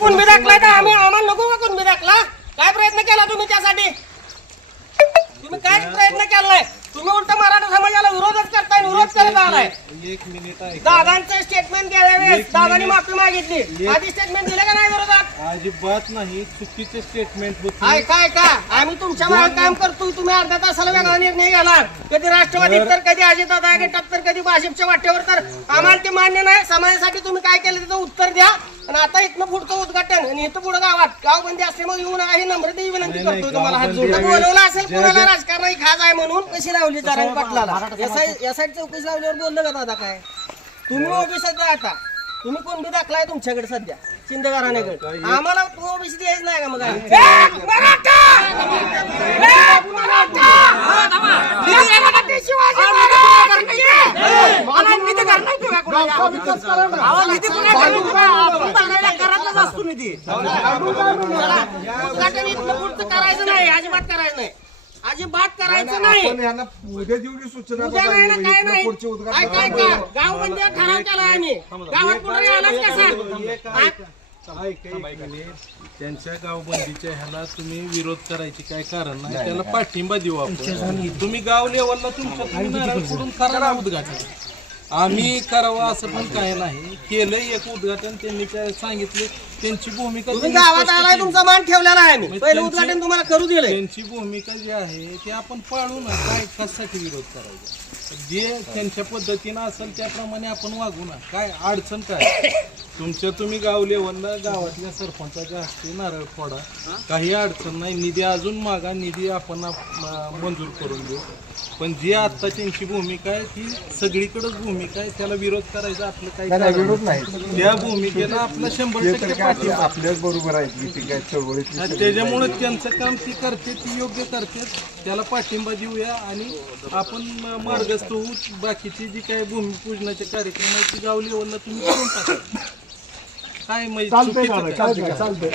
कुणबी दाखलाय का? आम्ही आम्हाला नको का कुणबी दाखला? काय प्रयत्न केला तुम्ही त्यासाठी? तुम्ही काय प्रयत्न केला नाही तुम्ही उलट मराठा समाजाला विरोधच करताय विरोध करत आलाय. एक मिनिट आहे दादांचं स्टेटमेंट द्याव्या वेळेस दादांनी माफी मागितली. आधी स्टेटमेंट दिलं का नाही विरोधात? अजिबात नाही चुकीचे स्टेटमेंट होते. काय काय का आम्ही तुमच्या मागे काम करतोय तुम्ही अर्ध्या तासाला वेगळा निर्णय घ्याला कधी राष्ट्रवादीत तर कधी अजितदादा गटात तर कधी भाजपच्या वाटेवर तर. आम्हाला ते मान्य नाही. समाजासाठी तुम्ही काय केलं त्याचं उत्तर द्या. आणि आता इथनं पुढचं उद्घाटन आणि इथं पुढं गावात. गावबंदी असते मग येऊन ही नम्रतेची विनंती नाही, करतोय तुम्हाला. हात जोडून. आहे. बोलवलं असेल कुणाला राजकारणाची खाज आहे म्हणून कशी लावली जरा पाटलाला. या साईड चौकशी लावल्यावर बोललं का दादा काय? तुम्ही ओबीसी आता. तुम्ही कोण बी दाखलाय तुमच्याकडे सध्या? शिंदे घराण्याकडे. आम्हाला ओबीसी द्यायच नाही का मग आम्ही? ए, मराठा! ए, मराठा! छत्रपती शिवाजी महाराज! मला निधी करणार तुम्ही कुणाला? अहो, निधी कुणाला करणार? आपण बघायला घरातच असतो निधी. चला, उद्घाटन इथलं पुढचं करायचं नाही अजिबात करायचं नाही. अजिबात करायचं नाही आपण यांना उद्या देऊ की सूचना उद्या नाही ना काय नाही. पुढचे काय काय उद्घाटन का गाव बंदी ठराव केला आम्ही. गावात कुठे आलाच कसा? ऐक, एक मिनिट. त्यांच्या गावबंदीच्या ह्याला तुम्ही विरोध करायचे काय कारण नाही? त्याला पाठिंबा देऊ आपण. तुम्ही गाव लेवलला तुमच्या तुम्ही नारळ फोडून करा ना उद्घाटन. आम्ही करावं असं पण काय नाही. केलं एक उद्घाटन त्यांनी काय सांगितले? त्यांची भूमिका तुम्ही गावात स्पष्ट आलाय केली. तुमचा मान ठेवलेला आहे आम्ही. म्हणजे पहिलं त्यांची- उद्घाटन तुम्हाला करू दिलंय. त्यांची भूमिका जी आहे ती आपण पाळू ना काय कशासाठी विरोध करायचा. जे त्यांच्या पद्धतीनं असेल त्याप्रमाणे आपण वागू ना काय अडचण काय? तुमच्या तुम्ही गाव लेवलला गावातल्या सरपंचाच्या हस्ते नारळ फोडा. काही अडचण नाही. निधी अजून मागा. निधी आपण आप- म- मंजूर करून देऊ. पण जी आता त्यांची भूमिका आहे ती सगळीकडेच भूमिका आहे. त्याला विरोध करायचा आपलं काही नाही, कारण विरोध नाही. त्या भूमिकेला आपलं शंभर टक्के काय आपल्याच बरोबर आहेत की ती काय सगळी त्याच्यामुळे त्यांचं काम ती करते ती योग्य करते. त्याला पाठिंबा देऊया आणि आपण मार्गस्थ होऊ बाकीची जी काही भूमिपूजनाचे कार्यक्रम आहेत ती गाव लेवलला तुम्ही करून टाका. काय म्हणजे चालतंय